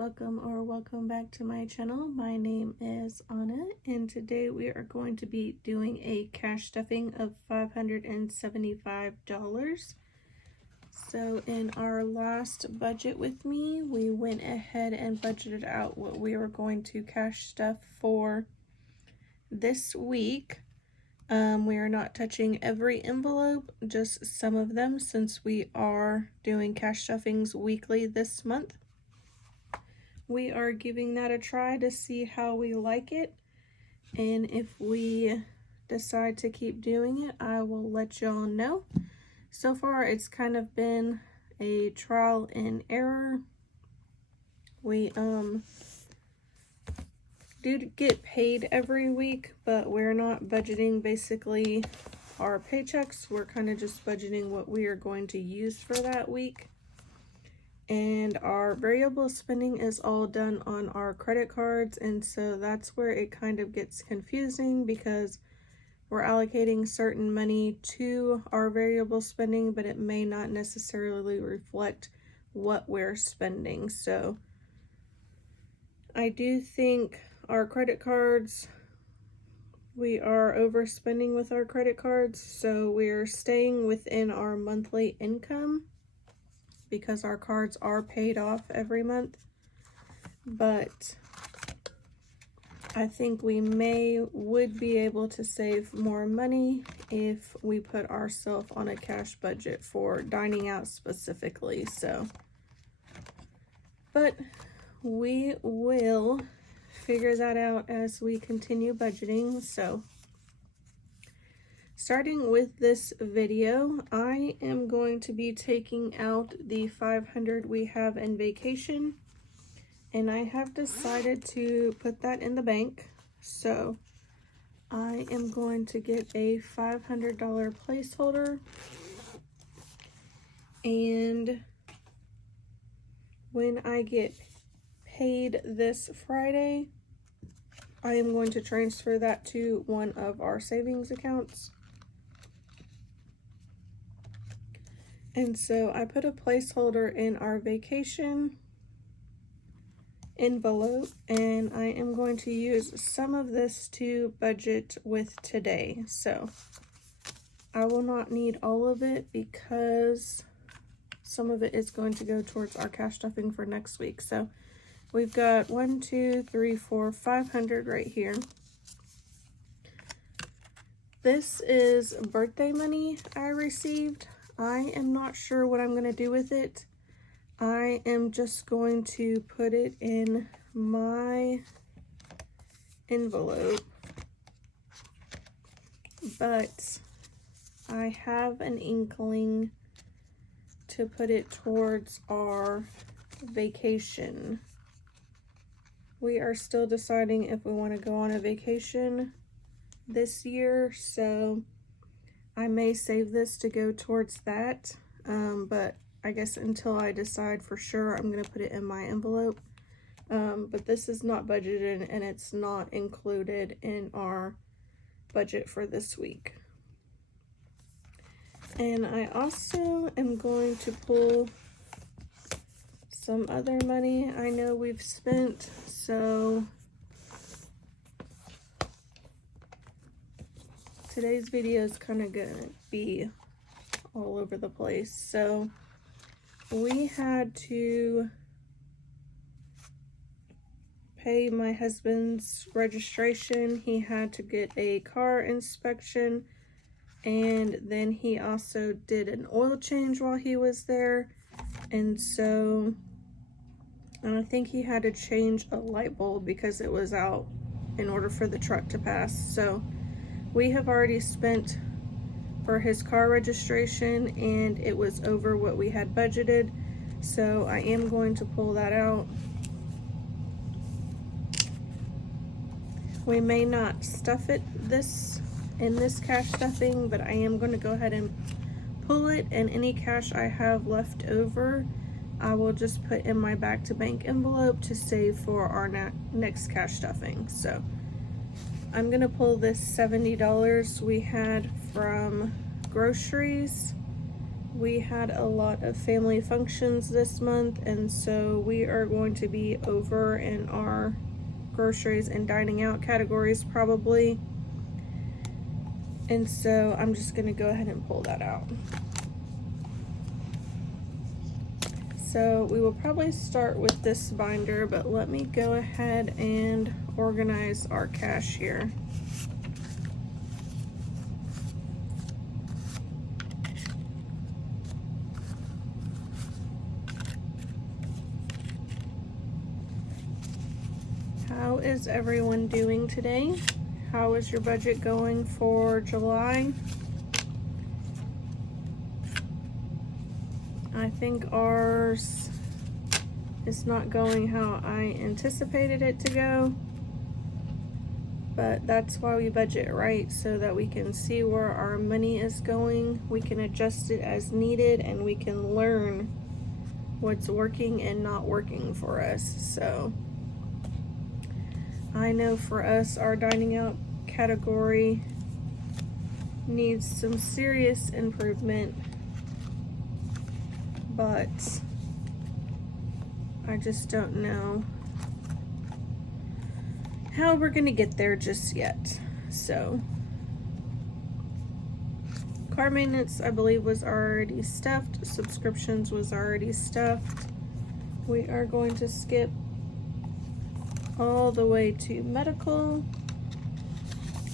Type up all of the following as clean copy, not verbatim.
everyone, welcome back to my channel. My name is Anna, and today we are going to be doing a cash stuffing of $575. So in our last budget with me, we went ahead and budgeted out what we were going to cash stuff for this week. We are not touching every envelope, just some of them, since we are doing cash stuffings weekly this month. We are giving that a try to see how we like it, and if we decide to keep doing it, I will let y'all know. So far it's kind of been a trial and error. We do get paid every week, but we're not budgeting basically our paychecks. We're kind of just budgeting what we are going to use for that week. And our variable spending is all done on our credit cards, and so that's where it kind of gets confusing, because we're allocating certain money to our variable spending, but it may not necessarily reflect what we're spending. So I do think our credit cards, we are overspending with our credit cards, so we're staying within our monthly income because our cards are paid off every month. But I think we would be able to save more money if we put ourselves on a cash budget for dining out specifically. So, but we will figure that out as we continue budgeting. So starting with this video, I am going to be taking out the $500 we have in vacation, and I have decided to put that in the bank. So I am going to get a $500 placeholder, and when I get paid this Friday, I am going to transfer that to one of our savings accounts. And so I put a placeholder in our vacation envelope, and I am going to use some of this to budget with today. So I will not need all of it, because some of it is going to go towards our cash stuffing for next week. So we've got 1, 2, 3, 4, 500 right here. This is birthday money I received. I am not sure what I'm going to do with it. I am just going to put it in my envelope, but I have an inkling to put it towards our vacation. We are still deciding if we want to go on a vacation this year, so I may save this to go towards that, but I guess until I decide for sure, I'm going to put it in my envelope. But this is not budgeted, and it's not included in our budget for this week. And I also am going to pull some other money I know we've spent. So today's video is kind of going to be all over the place. So we had to pay my husband's registration. He had to get a car inspection, and then he also did an oil change while he was there. And I think he had to change a light bulb because it was out in order for the truck to pass. So we have already spent for his car registration, and it was over what we had budgeted. So I am going to pull that out. We may not stuff it in this cash stuffing, but I am going to go ahead and pull it, and any cash I have left over, I will just put in my back to bank envelope to save for our next cash stuffing. So I'm gonna pull this $70 we had from groceries, We had a lot of family functions this month, and so we are going to be over in our groceries and dining out categories probably. And so I'm just going to go ahead and pull that out. So we will probably start with this binder, but let me go ahead and organize our cash here. How is everyone doing today? How is your budget going for July? I think ours is not going how I anticipated it to go, but that's why we budget, right? So that we can see where our money is going, we can adjust it as needed, and we can learn what's working and not working for us. So I know for us, our dining out category needs some serious improvement, but I just don't know how we're gonna get there just yet. So car maintenance, I believe, was already stuffed. Subscriptions was already stuffed. We are going to skip all the way to medical,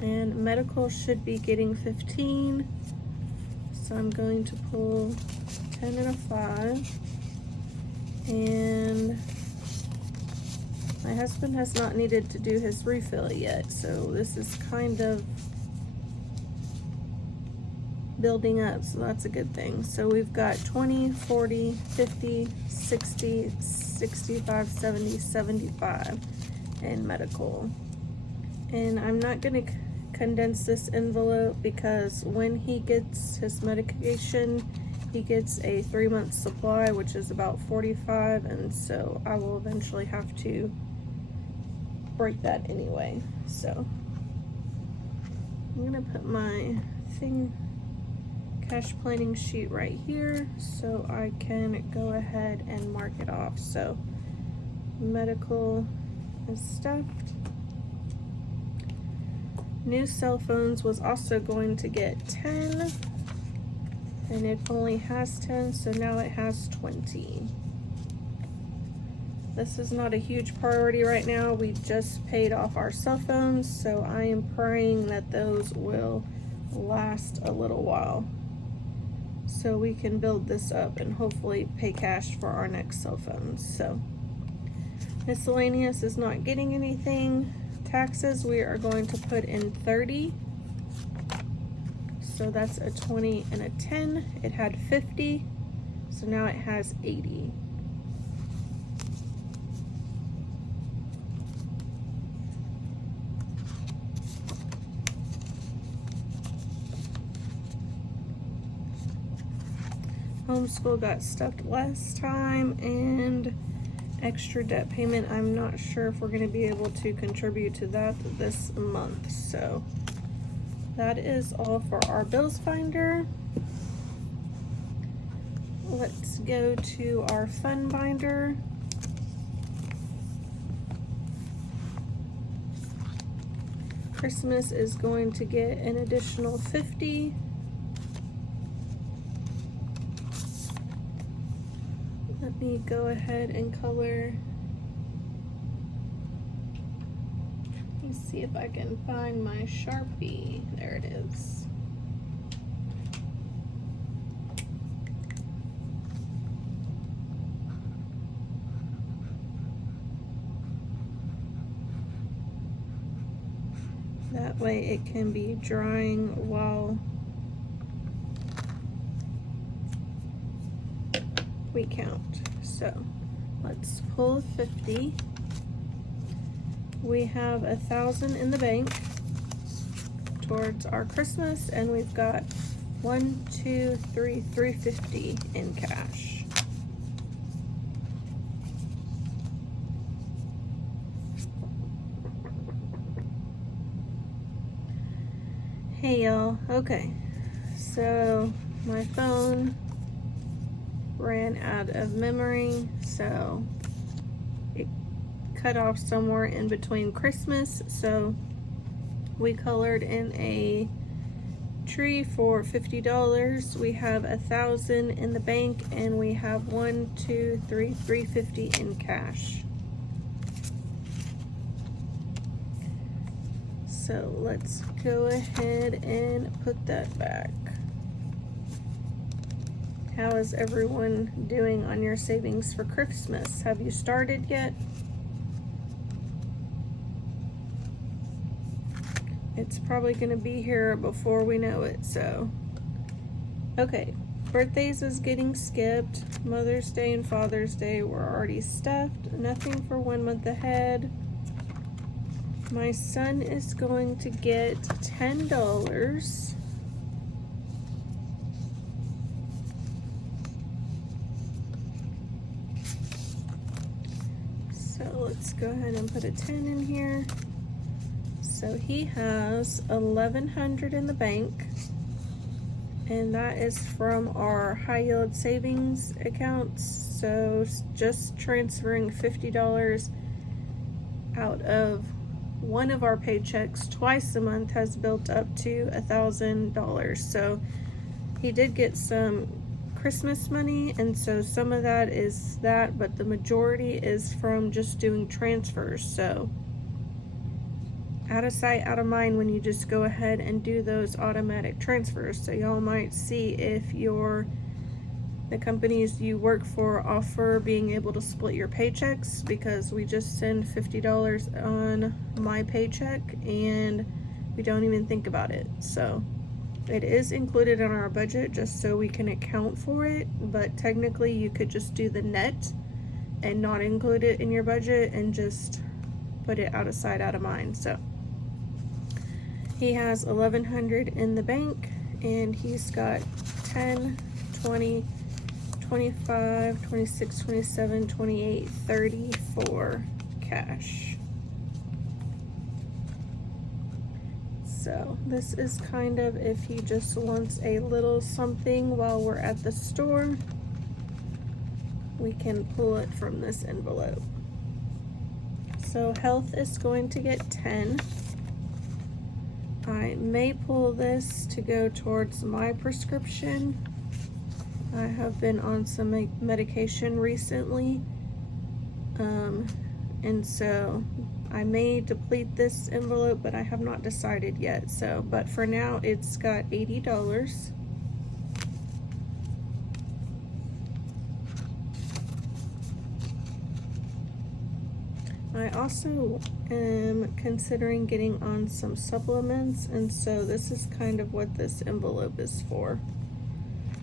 and medical should be getting 15. So I'm going to pull 10 and a 5. And my husband has not needed to do his refill yet, so this is kind of building up, so that's a good thing. So we've got 20, 40, 50, 60, 65, 70, 75 in medical. And I'm not going to condense this envelope because when he gets his medication, he gets a 3-month supply, which is about 45, and so I will eventually have to break that anyway. So I'm gonna put my cash planning sheet right here so I can go ahead and mark it off. So medical is stuffed. New cell phones was also going to get 10. And it only has 10, so now it has 20. This is not a huge priority right now. We just paid off our cell phones, so I am praying that those will last a little while, so we can build this up and hopefully pay cash for our next cell phones. So miscellaneous is not getting anything. Taxes, we are going to put in 30. So that's a 20 and a 10. It had 50, so now it has 80. Homeschool got stuffed last time, and extra debt payment, I'm not sure if we're going to be able to contribute to that this month. So that is all for our bills finder. Let's go to our fund binder. Christmas is going to get an additional 50. Let me go ahead and color. Let me see if I can find my Sharpie. There it is. That way it can be drying while we count. So let's pull 50. We have 1,000 in the bank towards our Christmas, and we've got 350 in cash. Hey y'all, okay, so my phone ran out of memory, so it cut off somewhere in between Christmas, so we colored in a tree for $50. We have $1,000 in the bank, and we have $350 in cash. So let's go ahead and put that back. How is everyone doing on your savings for Christmas? Have you started yet? It's probably going to be here before we know it, so. Okay, birthdays is getting skipped. Mother's Day and Father's Day were already stuffed. Nothing for 1 month ahead. My son is going to get $10. So let's go ahead and put a 10 in here. So he has $1,100 in the bank, and that is from our high yield savings accounts. So just transferring $50 out of one of our paychecks twice a month has built up to $1,000. So he did get some Christmas money, and so some of that is that, but the majority is from just doing transfers. So out of sight, out of mind when you just go ahead and do those automatic transfers. So y'all might see if the companies you work for offer being able to split your paychecks, because we just send $50 on my paycheck and we don't even think about it. So it is included in our budget just so we can account for it, but technically you could just do the net and not include it in your budget and just put it out of sight, out of mind. So he has $1,100 in the bank, and he's got 10, 20, 25, 26, 27, 28, 34 cash. So this is kind of if he just wants a little something while we're at the store, we can pull it from this envelope. So health is going to get 10. I may pull this to go towards my prescription. I have been on some medication recently, and so I may deplete this envelope, but I have not decided yet. So, but for now, it's got $80. I also am considering getting on some supplements, and so this is kind of what this envelope is for.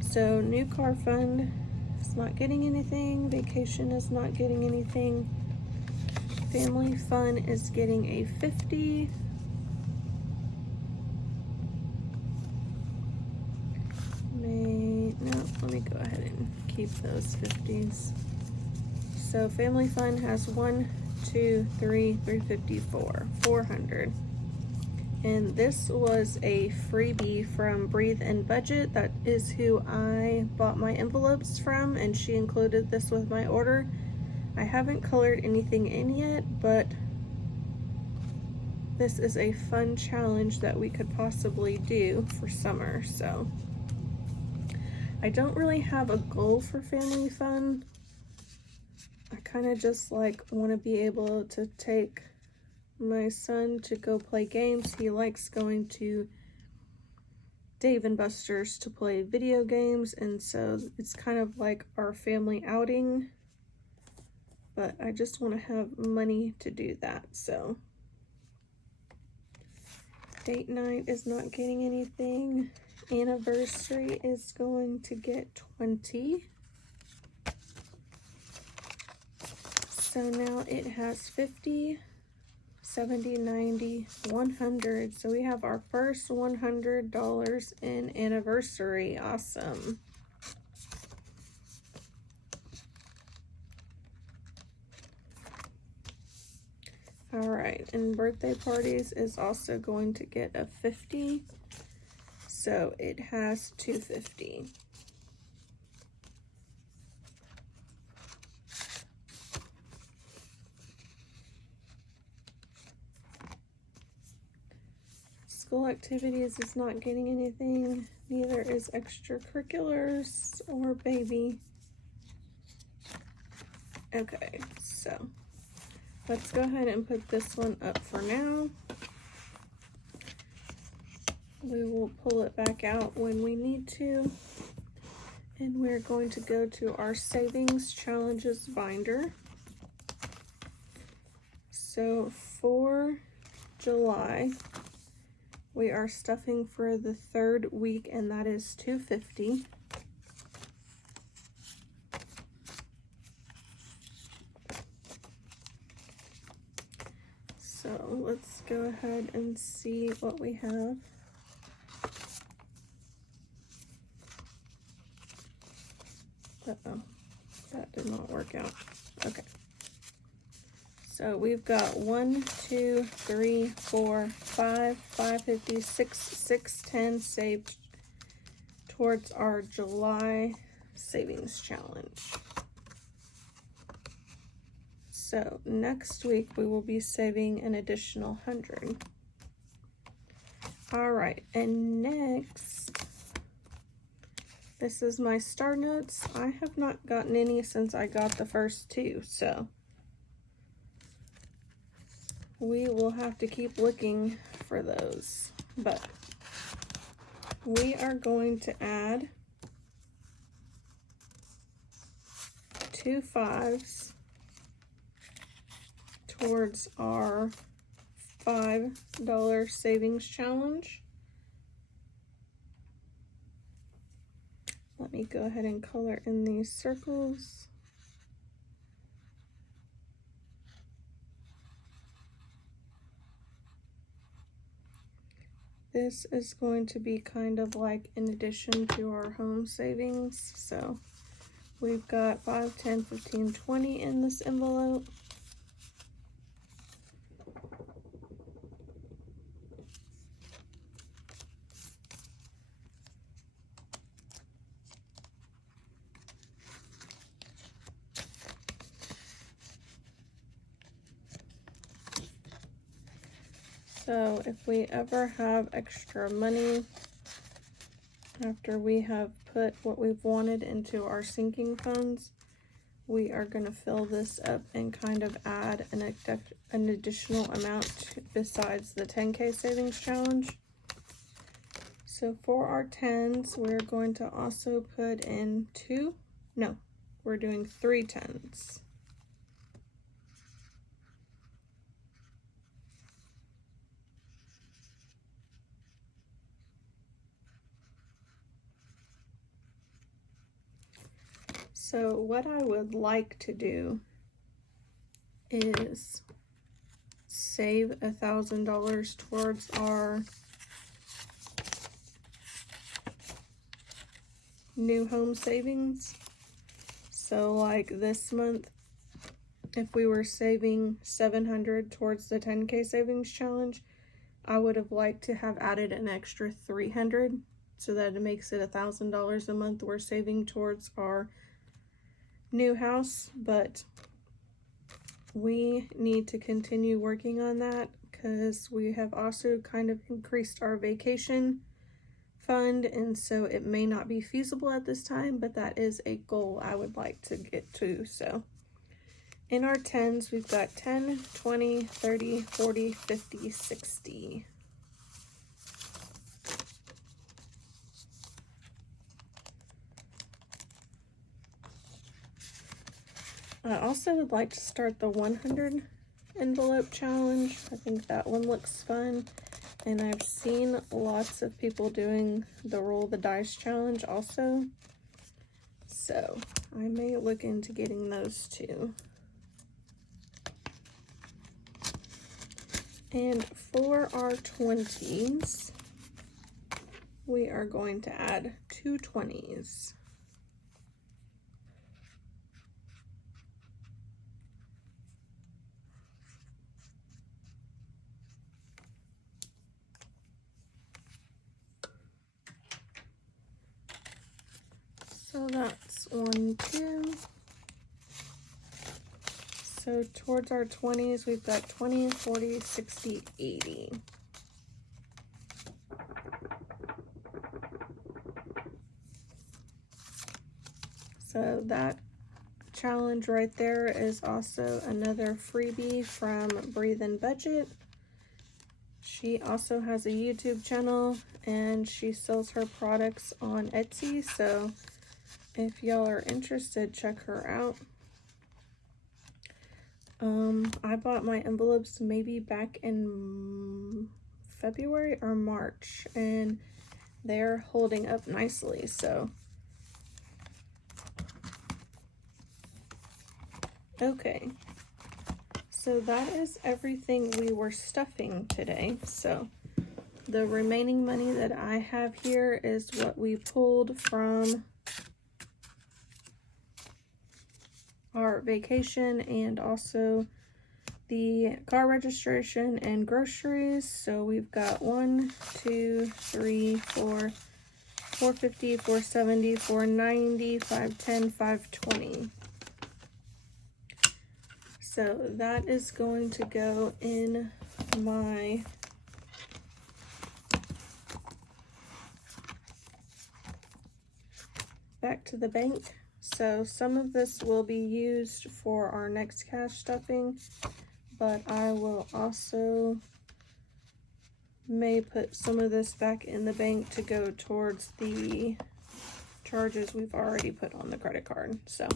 So new car fund is not getting anything, vacation is not getting anything, family fun is getting a 50. Let me go ahead and keep those 50s. So family fun has 1, 2, 3, 354, 400. And this was a freebie from Breathe and Budget. That is who I bought my envelopes from, and she included this with my order. I haven't colored anything in yet, but this is a fun challenge that we could possibly do for summer. So I don't really have a goal for family fun. I kind of just like want to be able to take my son to go play games. He likes going to Dave & Buster's to play video games, and so it's kind of like our family outing, but I just want to have money to do that. So date night is not getting anything. Anniversary is going to get 20. So now it has 50, 70, 90, 100. So we have our first $100 in anniversary. Awesome. All right, and birthday parties is also going to get a 50. So it has 250. school activities is not getting anything. Neither is extracurriculars or baby. Okay, so let's go ahead and put this one up for now. We will pull it back out when we need to. And we're going to go to our savings challenges binder. So for July, we are stuffing for the 3rd week, and that is $250. So let's go ahead and see what we have. Uh-oh, that did not work out. Okay. So we've got 1, 2, 3, 4, 5, 550, 610 saved towards our July savings challenge. So next week we will be saving an additional 100. All right, and next, this is my star notes. I have not gotten any since I got the first 2, so we will have to keep looking for those. But we are going to add 2 5s towards our $5 savings challenge. Let me go ahead and color in these circles. This is going to be kind of like in addition to our home savings. So we've got 5, 10, 15, 20 in this envelope. So if we ever have extra money after we have put what we've wanted into our sinking funds, we are going to fill this up and kind of add an additional amount besides the 10K savings challenge. So for our 10s, we're going to also put in we're doing 3 10s. So what I would like to do is save $1,000 towards our new home savings. So like this month, if we were saving $700 towards the 10K savings challenge, I would have liked to have added an extra $300 so that it makes it $1,000 a month we're saving towards our new house. But we need to continue working on that because we have also kind of increased our vacation fund, and so it may not be feasible at this time, but that is a goal I would like to get to. So in our 10s, we've got 10, 20, 30, 40, 50, 60. I also would like to start the 100 envelope challenge. I think that one looks fun. And I've seen lots of people doing the roll the dice challenge also. So I may look into getting those too. And for our 20s, we are going to add 2 20s. So that's 1, 2. So towards our 20s, we've got 20, 40, 60, 80. So that challenge right there is also another freebie from Breathe and Budget. She also has a YouTube channel and she sells her products on Etsy, so if y'all are interested, check her out. I bought my envelopes maybe back in February or March, and they're holding up nicely, so. Okay, so that is everything we were stuffing today. So the remaining money that I have here is what we pulled from our vacation and also the car registration and groceries. So we've got 1, 2, 3, 4, 450, 470, 490, 510, 520. So that is going to go in my back to the bank. So some of this will be used for our next cash stuffing, but I will also may put some of this back in the bank to go towards the charges we've already put on the credit card. So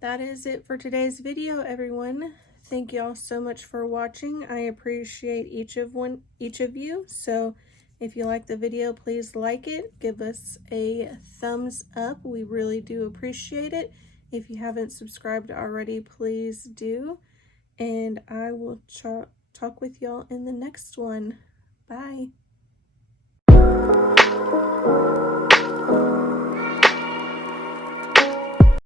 that is it for today's video, everyone. Thank y'all so much for watching. I appreciate each of you. So if you like the video, please like it. Give us a thumbs up. We really do appreciate it. If you haven't subscribed already, please do. And I will talk with y'all in the next one. Bye.